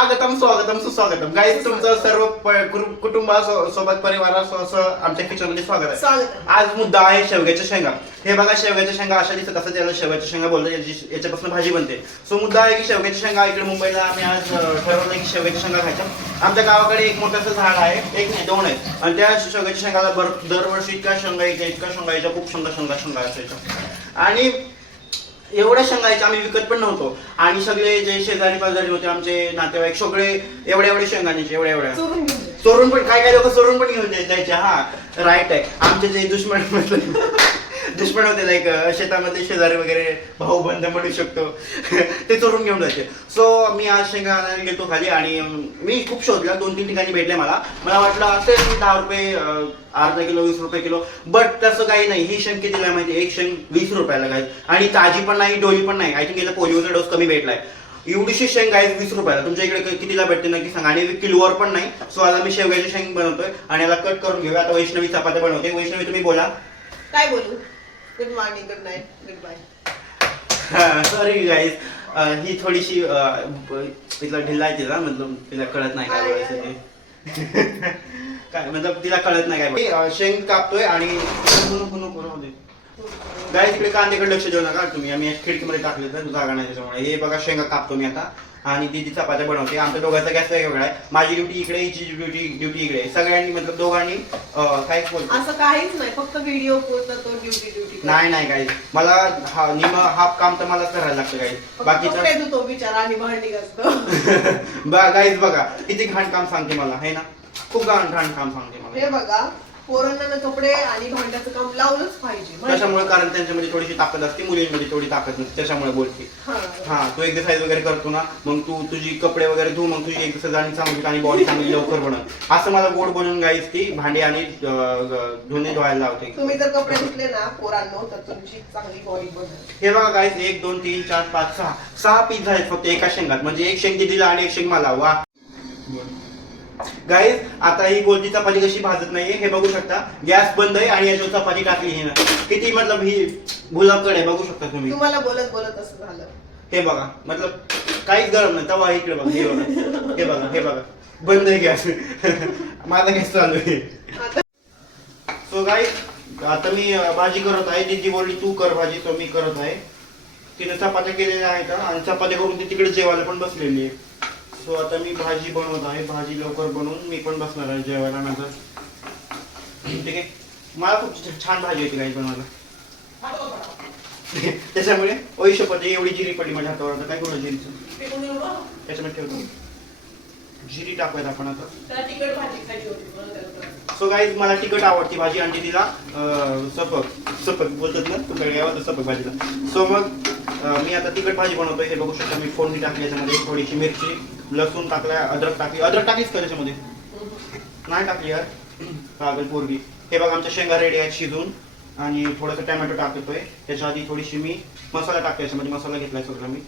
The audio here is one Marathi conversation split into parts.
आगतम स्वागतम सुस्वागतम. गाईज तुमचं सर्व कुटुंबासोबत परिवारासोबत आमच्या किचनमध्ये स्वागत आहे. स्वागत. आज मुद्दा आहे शेवग्याच्या शेंगा. हे बघा शेवग्याच्या शेंगा अशा दिसत असं त्याला शेवग्याच्या शेंगा बोलतो याची- याच्यापासून भाजी बनते. सो मुद्दा आहे की शेवग्याच्या शेंगा इकडे मुंबईला आम्ही आज अं, ठरवलं की शेवग्याच्या शेंगा खायच्या. आमच्या गावाकडे एक मोठंसं झाड आहे एक नाही दोन आहेत. आणि त्या शेवग्याच्या शेंगाला भर दरवर्षी इतका शेंगा यायच्या इतका शेंगा यायच्या खूप शेंगा शेंगा शेंगा असायच्या. आणि एवढ्या शेंगा यायच्या आम्ही विकत पण नव्हतो. आणि सगळे जे शेजारी पाजारी होते आमचे नातेवाईक सगळे एवढ्या एवढ्या शेंगाण्याचे एवढ्या एवढ्या. चोरून घेऊन. चोरून पण काय काय लोक चोरून पण घेऊन जाय- जायचे. हा राईट आहे. आमचे जे दुश्मन दुश्मन होते लाईक शेतामध्ये शेजारी वगैरे भाऊ बंद म्हणू शकतो. ते चोरून घेऊन जायचे. सो मी आज शेंगा आणायला गेलो खाली आणि मी खूप शोधला. दोन तीन ठिकाणी भेटले मला. मला वाटलं असेल दहा रुपये अर्धा किलो वीस रुपये किलो. बट तसं काही नाही. ही शेंग कितीला माहिती एक शेंग वीस रुपयाला काय आणि ताजी पण नाही डोली पण नाही. आय थिंक याला पोलिओचा डोस कमी भेटलाय. एवढीशी शेंग आहे वीस रुपयाला. तुमच्या इकडे कितीला भेटते नक्की सांगा. आणि किलोवर पण नाही. सो आता मी शेवग्याची शेंग बनवतोय. आणि याला कट करून घेऊया. आता वैष्णवी चपात्या बनवते. वैष्णवी तुम्ही बोला. काय बोलू? Good morning good night good bye sorry guys ही थोडीशी तिला ढिल्ला आहे तिला मतलब तिला कळत नाही काय बोलायचं ते. काय मतलब तिला कळत नाही काय बोलायचं. शेंग कापतोय आणि नको, नको, नको, राहू दे. गाय तिकडे कांद्याकडे लक्ष देऊ नका. तुम्ही आम्ही खिडकीमध्ये टाकले तर जागा नाही त्याच्यामुळे. हे बघा शेंगा कापतो मी आता. आणि ती चपात्या बनवते आमच्या दोघांचा गॅस वेगवेगळा आहे. माझी ड्युटी इकडे हिची ड्युटी ड्युटी इकडे. सगळ्यांनी मतलब दोघांनी काय बोलतो. असं काहीच नाही फक्त व्हिडिओ पुरता तो ड्युटी ड्युटी नाही नाही काही मला हा निम हाफ काम तर मलाच करायला लागतं काही बाकीचं धुतो बिचारा आणि भांडी घासतो गाईज बघा किती घाण काम सांगते मला हे ना? खूप घाण घाण काम सांगते मला. हे बघा पोरांना ना कपडे आणि भांड्याचं काम पाहिजे त्याच्यामुळे कारण त्यांच्यामध्ये थोडीशी ताकद असते मुलींमध्ये थोडी ताकद नसते त्याच्यामुळे बोलते. हा. हा तू एक्सरसाइज वगैरे करतो ना मग तू तुझी कपडे वगैरे धु मग तुझी एक्सरसाइज आणि चांगली आणि बॉडी चांगली लवकर बनत असं मला गोड बनवून गाईस ती भांडी आणि धुणे धुवायला लावते. तुम्ही जर कपडे धुतले ना पोरांनो तर तुमची चांगली बॉडी बनल. हे बघा गाईस एक दोन तीन चार पाच सहा. सहा पिझ्झा आहेत फक्त एका शेंगात. म्हणजे एक शेंग दिला आणि एक शेंग मला. वा. गाईज आता ही गोलची चपाती कशी भाजत नाहीये हे बघू शकता. गॅस बंद आहे आणि याच्यावर चपाती टाकली ही ना. किती मतलब ही गुलाबकड आहे बघू शकता तुम्ही. तुम्हाला बोलत बोलत असं झालं. हे बघा मतलब काहीच गरम नाही. तवा इकडे बघा हे बघा. हे बघा हे बघा. बंद आहे गॅस. माझा गॅस चालू आहे. सो गाईज आता मी भाजी करत आहे. दीदी बोलली तू कर भाजी. तो मी करत आहे. तिने चपात्या केलेल्या आहेत आणि चपात्या करून ती तिकडे जेवायला पण बसलेली आहे. सो आता मी भाजी बनवत आहे. भाजी लवकर बनवून मी पण बसणार आहे जेवायला नंतर ठीक आहे? मला खूप छान भाजी होती काही बनवायला. त्याच्यामुळे ओईशपती एवढी जिरी पडली माझ्या हातावर आता. काय करू जिरीचं? त्याच्यामध्ये ठेवतो. जिरी टाकूयात आपण आता. सो गाईज मला तिखट आवडती भाजी आणि तिला सपक. सपक बोलतात ना? तुमच्याकडे यावं सपक भाजीला. सो मग मी आता तिखट भाजी बनवतोय. हे बघू शकता मी फोडणी टाकली याच्यामध्ये. थोडीशी मिरची. लसूण टाकलाय अद्रक टाकली. अद्रक टाकलीच का त्याच्यामध्ये? नाही टाकली यार. पागल पोरगी. हे बघा आमच्या शेंगा रेडी आहेत शिजून. आणि थोडंसं टॅमॅटो टाकतोय. त्याच्या आधी थोडीशी मी मसाला टाकतो याच्यामध्ये. मसाला घेतलाय सगळा मी.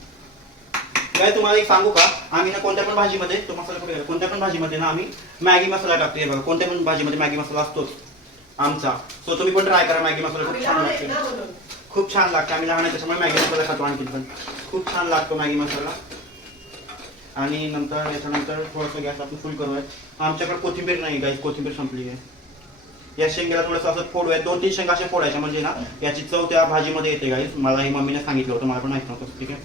काय तुम्हाला एक सांगू का? आम्ही ना कोणत्या पण भाजीमध्ये तो मसाला कुठे कोणत्या पण भाजीमध्ये ना आम्ही मॅगी मसाला टाकतो हे बघा कोणत्या पण भाजीमध्ये मॅगी मसाला असतोच. आमचा. सो तुम्ही पण ट्राय करा मॅगी मसाला. खूप छान लागतो खूप छान लागतं आम्ही लहान त्याच्यामुळे मॅगी मसाला खातो आणखी पण. खूप छान लागतो मॅगी मसाला. आणि नंतर याच्यानंतर थोडंसं गॅस आपण फुल करूयात आमच्याकडे कोथिंबीर नाही गाईस कोथिंबीर संपली आहे. या शेंगेला थोडंसं असं फोडूयात दोन तीन शेंगा असे फोडायच्या. म्हणजे ना याची चव त्या भाजीमध्ये येते गाईस मला ही मम्मीने सांगितलं होतं. मला पण माहीत नव्हतं ठीक आहे?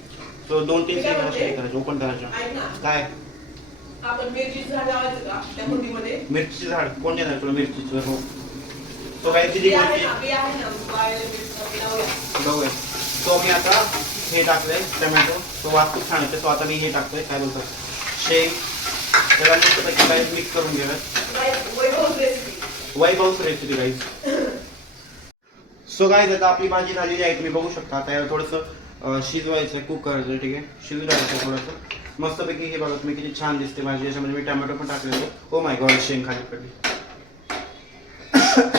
सो दोन तीन शेंगा असे? करायच्या. ओपन करायच्या. काय? मिरचीचं झाड कोण देणार तुला मिरचीचं? हो. तो काय किती मिरची मिरची. बघूया. तो मी आता हे टोमॅटो तो वास खूप छान येते तो आता मी हे काय बोलतात? शेंग. त्याला काय मिक्स करून घेऊयात. रेसिपी सो गाईज आता भाजी झालेली आहे तुम्ही बघू शकता. आता याला थोडंसं अं, शिजवायचं कुक ठीक आहे? शिजू द्यायचं थोडंसं. मस्तपैकी हे बघा तुम्ही किती छान दिसते भाजी. याच्यामध्ये मी टोमॅटो पण टाकलेलं. ओ माय गॉड शेंग खाली पडली.